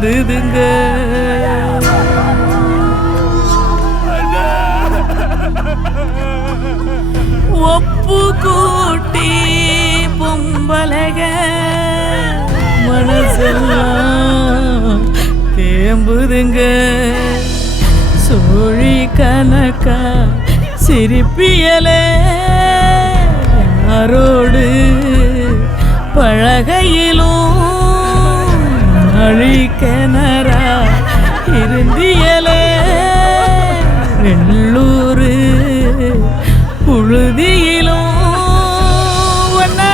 வந்ததுங்க. ஒப்பு கூட்டி பொம்பலக மனசெல்லாம் தேம்புதுங்க. சோழி கணக்கா சிரிப்பியலே யாரோடு பழகையிலும் அழிக்கனரா இருந்தியலே வெள்ளூரு புழுதியிலும் உன்னை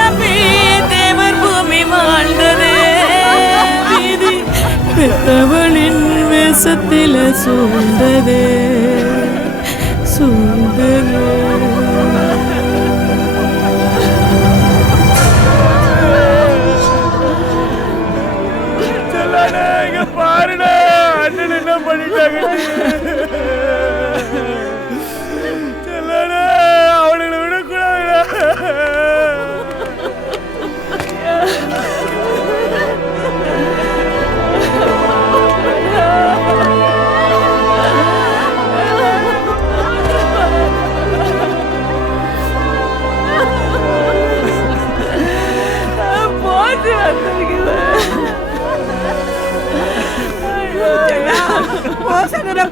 நம்பி தேவர் பூமி வாழ்ந்தது. விதி பெத்தவளின் வேஷத்தில சூழ்ந்தது. பாருடா அண்ணன் என்ன பண்ணிட்டாங்க. அவனுங்களை விடக்கூடாதுடா.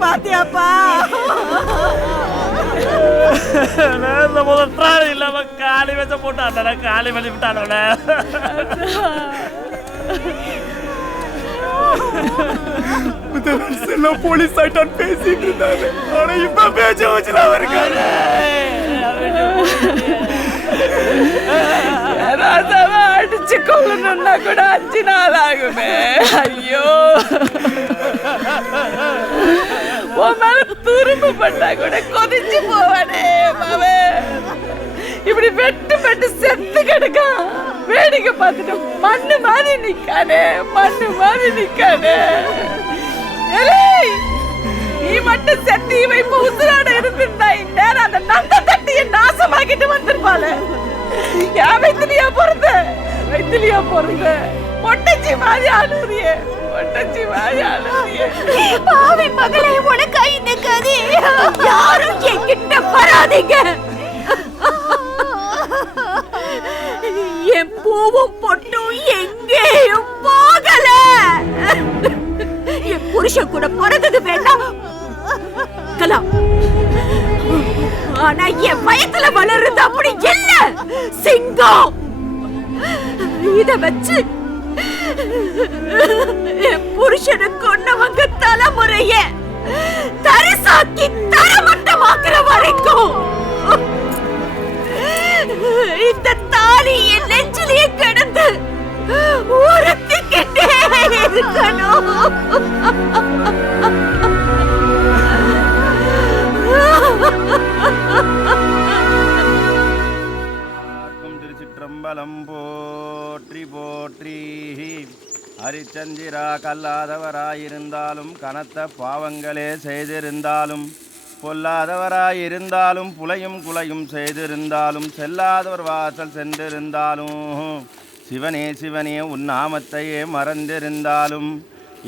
பாத்தியாப்பா இல்லாம காலி வச்ச போட்டான். காலி வலி விட்டானோட போலீஸ் ஆயிட்டான் பேசிட்டு இருந்தாங்க. ஆனா இப்ப பேச்ச வச்சுதான் இருக்காங்க. அடிச்சு கொள்ளணும்னா கூட 5 நாள் ஆகுமே. ஐயோ உன் மேல துரும்பு பட்டா கூட கொதிச்சு போவானே மாவே. இப்படி வெட்டு வெட்டு செத்து கிடக்கா. வேடிக்கை பார்த்துட்டு மண்ணு மாதிரி நிக்கானே. நீ மட்டும் செத்து இவ இப்ப உசுரோட இருந்திருந்தா இந்நேரம் அந்த நந்த தட்டிய நாசமாக்கிட்டு வந்திருப்பாள. என் வைத்திலியா பொறுத்த பொட்டச்சி மாதிரி அழுறியே. பாவி மகளே, உனக்கு இந்த கதி. யாரும் என்கிட்ட வராதீங்க. என் பூவும் பொட்டும் எங்கேயும் போகல. என் புருஷன் கூட பிறந்தது வேண்டாம், ஆனா என் வயத்துல வளருது அப்படி இல்ல. சிங்கம் இத வச்சு என் புருஷனை கொன்னவங்க தலைமுறைய தரிசாக்கி தரமட்டமாக்குற வரைக்கும் இந்த தாலி என் நெஞ்சிலேயே கிடந்து உறுத்திக்கிட்டே இருக்கணும். திருச்சிற்றம்பலம் போற்றி போற்றி. ஹரிச்சந்திரா கல்லாதவராயிருந்தாலும் கனத்த பாவங்களே செய்திருந்தாலும் பொல்லாதவராயிருந்தாலும் புலையும் குலையும் செய்திருந்தாலும் செல்லாதவர் வாசல் சென்றிருந்தாலும் சிவனே சிவனே உன் நாமத்தையே மறந்திருந்தாலும்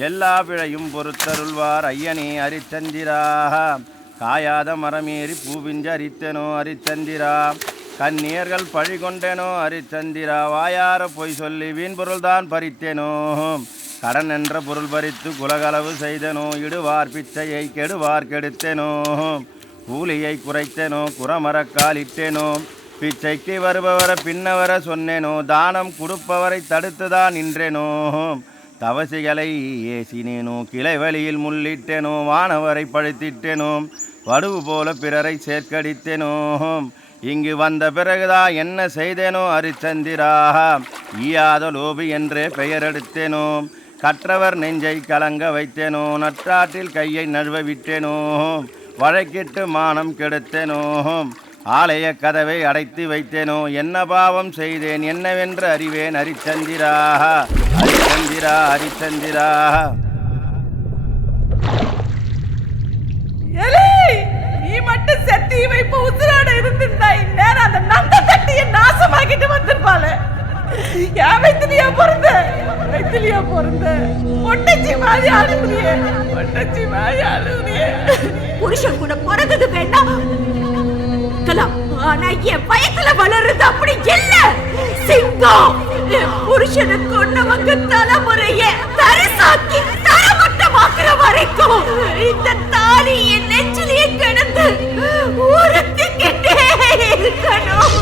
எல்லா பிழையும் பொறுத்தருள்வார் ஐயனே ஹரிச்சந்திரா. காயாத மரமேறி பூவிஞ்சரித்தனோ ஹரிச்சந்திரா. கண்ணீர்கள் பழி கொண்டேனோ ஹரிச்சந்திரா. வாயார பொய் சொல்லி வீண் பொருள்தான் பறித்தேனோ. கடன் என்ற பொருள் பறித்து குலகளவு செய்தனோ. இடுவார் பிச்சையை கெடுவார் கெடுத்தேனோ. கூலியை குறைத்தேனோ குறமரக்காலிட்டேனோ. பிச்சைக்கு வருபவரை பின்னவர சொன்னேனோ. தானம் கொடுப்பவரை தடுத்துதான் நின்றேனோ. தவசிகளை ஏசினேனோ. கிளை வழியில் முள்ளிட்டேனோ. வானவரை பழுத்திட்டேனோ. வடுவு போல பிறரை சேர்க்கடித்தேனோ. இங்கு வந்த பிறகுதான் என்ன செய்தேனோ ஹரிச்சந்திரா. ஈயாத லோபி என்றே பெயரெடுத்தேனோ. கற்றவர் நெஞ்சை கலங்க வைத்தேனோ. நற்றாற்றில் கையை நழுவ விட்டேனோ. வழக்கிட்டு மானம் கெடுத்தேனோ. ஆலய கதவை அடைத்து வைத்தேனோ. என்ன பாவம் செய்தேன் என்னவென்று அறிவேன் ஹரிச்சந்திரா. ஹரிச்சந்திரா. நீ மட்டும் செத்து இவ இப்ப உசுரோட இருந்திருந்தா இந்நேரம் அந்த நந்த தட்டிய நாசமா வாங்கிட்டு வந்திருப்பாளே. என் வயிற்றுலயா பிறந்த பொட்டச்சி மாதிரி அழுகுறியே, பொட்டச்சி மாதிரி அழுகுறியே. புருஷன் கூட பிறந்தது வேண்டாம், ஆனா என் வயசுல வளருது அப்படி இல்ல. சிங்கம் என் புருஷனை கொண்டவங்க தலைமுறைய தரிசாக்கி தரமட்டமாக்குற வரைக்கும் இந்த தாலி என் நெஞ்சிலேயே கிடந்து உறுத்திக்கிட்டே இருக்கணும்.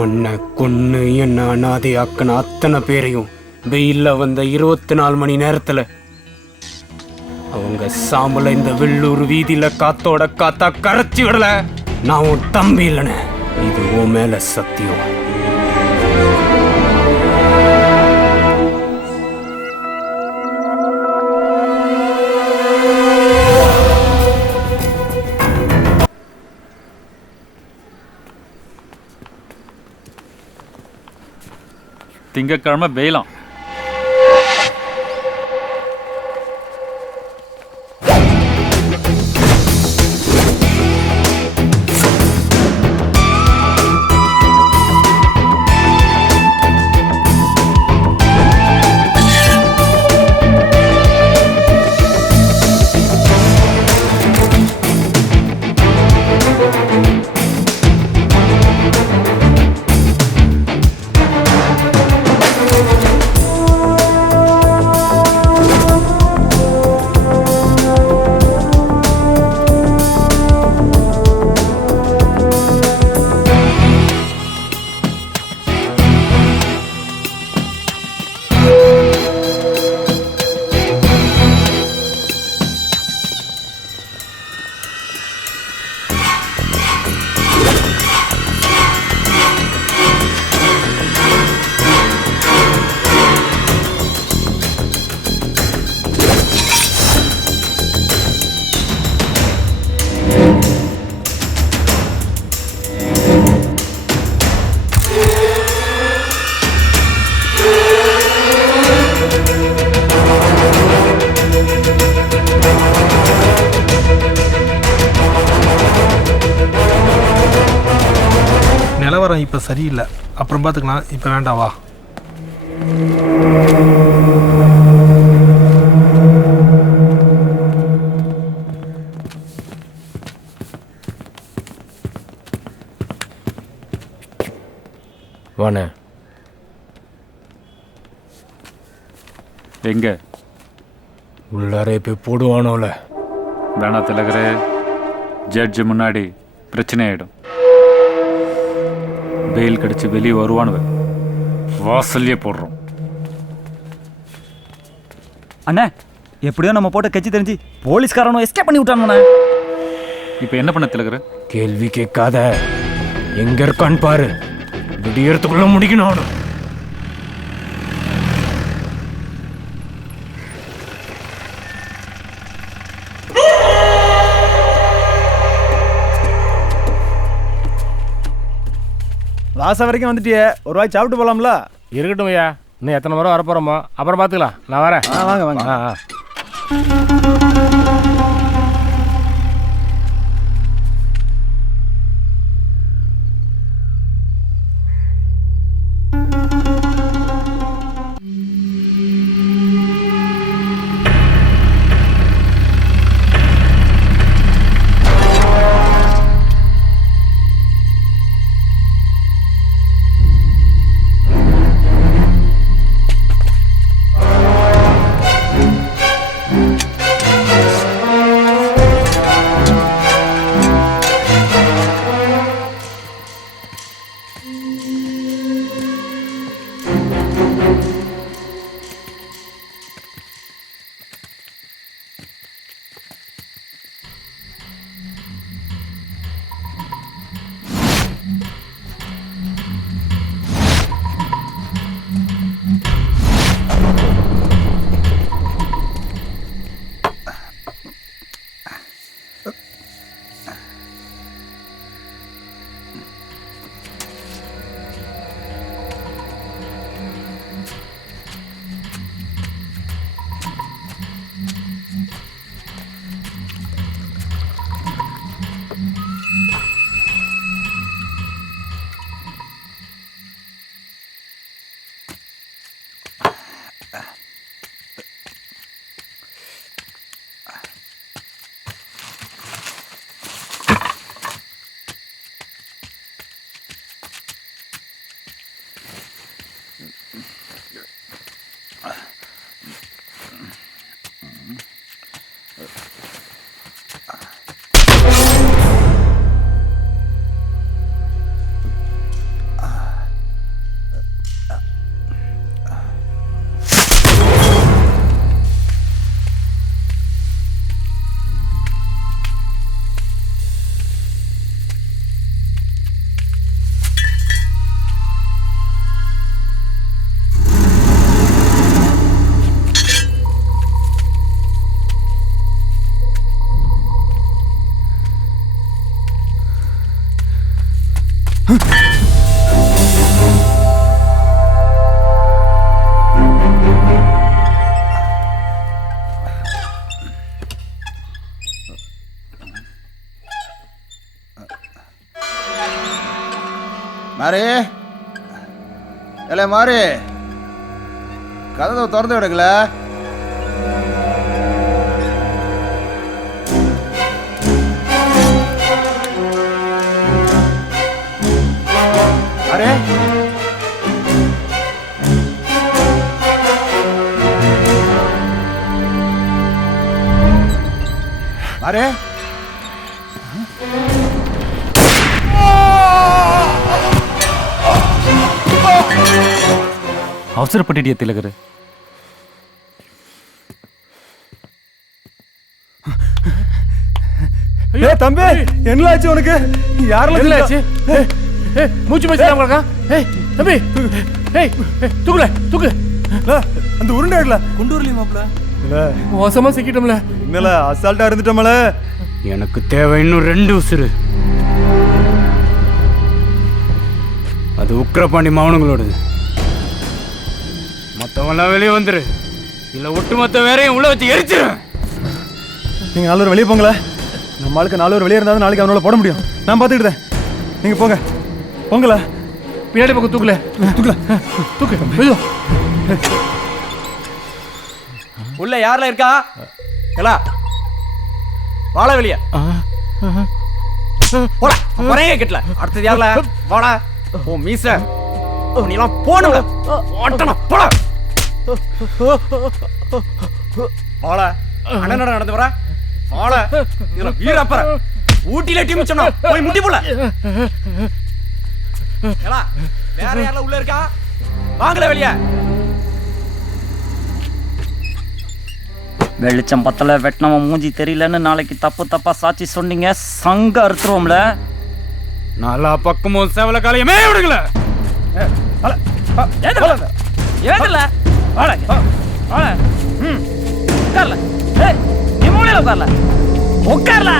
உன்னை கொன்னு என்ன அனாதை ஆக்கின அத்தனை பேரையும் வெயில்ல வந்த 24 மணி நேரத்துல அவங்க சாம்பல இந்த வெள்ளூர் வீதியில காத்தோட காத்தா கரைச்சி விடல. நான் உன் தம்பி இல்லைன்னு இது உன் மேல சத்தியம். திங்கட்கிழமை வெயிலாம். நிலவரம் இப்போ சரியில்லை, அப்புறம் பார்த்துக்கலாம். இப்போ வேண்டாவா? வாண்ணே. எங்க உள்ளாரே போய் போடுவானோல. வேணா திலகரே, ஜட்ஜு முன்னாடி பிரச்சனை ஆயிடும். பெயில் கடிச்சு வெளியே வருவானுவ, வாசல்லே போடுறோம். அண்ணா, எப்படியோ நம்ம போட்ட கட்சி தெரிஞ்சு போலீஸ்காரனும் எஸ்கேப் பண்ணி விட்டானுண்ணே. இப்போ என்ன பண்ண திலகர? கேள்வி கேட்காத, எங்க இருக்கான்னு பாரு. விடியறதுக்குள்ள முடிக்கணும். வாசம் வரைக்கும் வந்துட்டியே, ஒரு வாய் சாப்பிட்டு போலாம்ல? இருக்கட்டும் ஐயா, இன்னும் எத்தனை முறை வரப்போறோமோ அப்புறம் பார்த்துக்கலாம். நான் வரேன். வாங்க வாங்க. மாறி இல்லை மாறி கதவை திறந்து விடுங்கள. Array array அவசரப்பட்டுட்டிய திலகரு. தம்பி என்ன ஆச்சு உனக்கு? யாரெல்லாம் ஆச்சு? மூச்சு பேசலாம். தம்பி தூக்குல தூக்கு. அந்த உருண்டை கொண்டு வரலையும் மாப்ள. மோசமா சிக்கிட்டோம்ல. என்னல அசால்ட்டா இருந்துட்டோம்ல. எனக்கு தேவை இன்னும் 2 உசுறு. அது உக்கிரபாண்டி மௌனங்களோடது. மற்றவங்களாம் வெளியே வந்துரு, இல்லை ஒட்டுமொத்த வேறையும் உள்ள வச்சு எரிச்சிரு. நீங்க 4 பேர் வெளியே போங்களே. நம்ம ஆளுக்கு 4 பேர் வெளியே இருந்தாலும் நாளைக்கு அவனால போட முடியும். நான் பார்த்துக்கிட்டேன். நீங்க போங்க போங்களே. பின்னாடி பக்கம் தூக்கல தூக்கல தூக்கு. உள்ள யாரெல்லாம் இருக்கா? எலா வாழ வெளிய போடா. ஒரே கிட்டல அடுத்தது யாரல வாடா. ஓ மீச நீலாம் போணுல ஓட்டணும் போடா. வாடா அண்ணனோட நடந்து வர வாடா. இதுல வீரப்பற ஊட்டில டீம் சொன்னா போய் முட்டி போல. எலா வேற யாரெல்லாம் உள்ள இருக்கா? வாங்கல வெளிய. வெளிச்சம் பத்தல வெட்டினவன் மூஞ்சி தெரியலன்னு நாளைக்கு தப்பா சாட்சி சொன்னீங்க. சங்க அறுத்துருவோம்ல. நல்லா பக்கமும் சேவல காலையுமே விடுங்கள. ஏதல வாடா வாடா. உட்கார்ல. ஏய் நீ மூலையில உட்கார்ல. உட்கார்ல.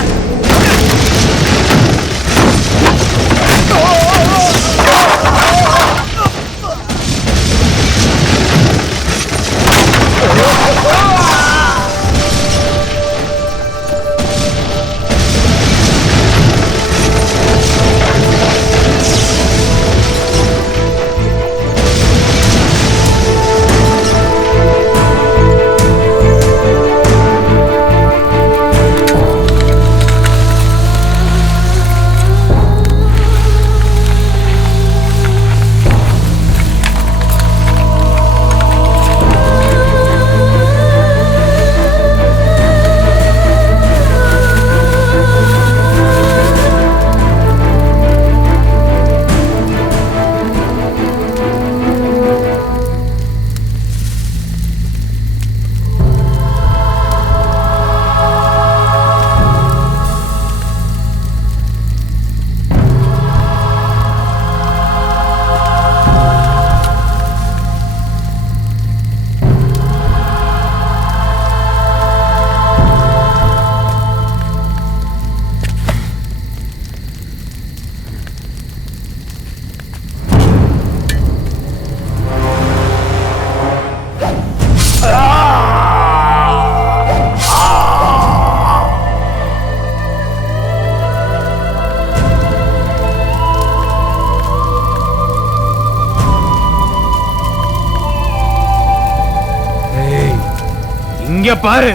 இங்க பாரு.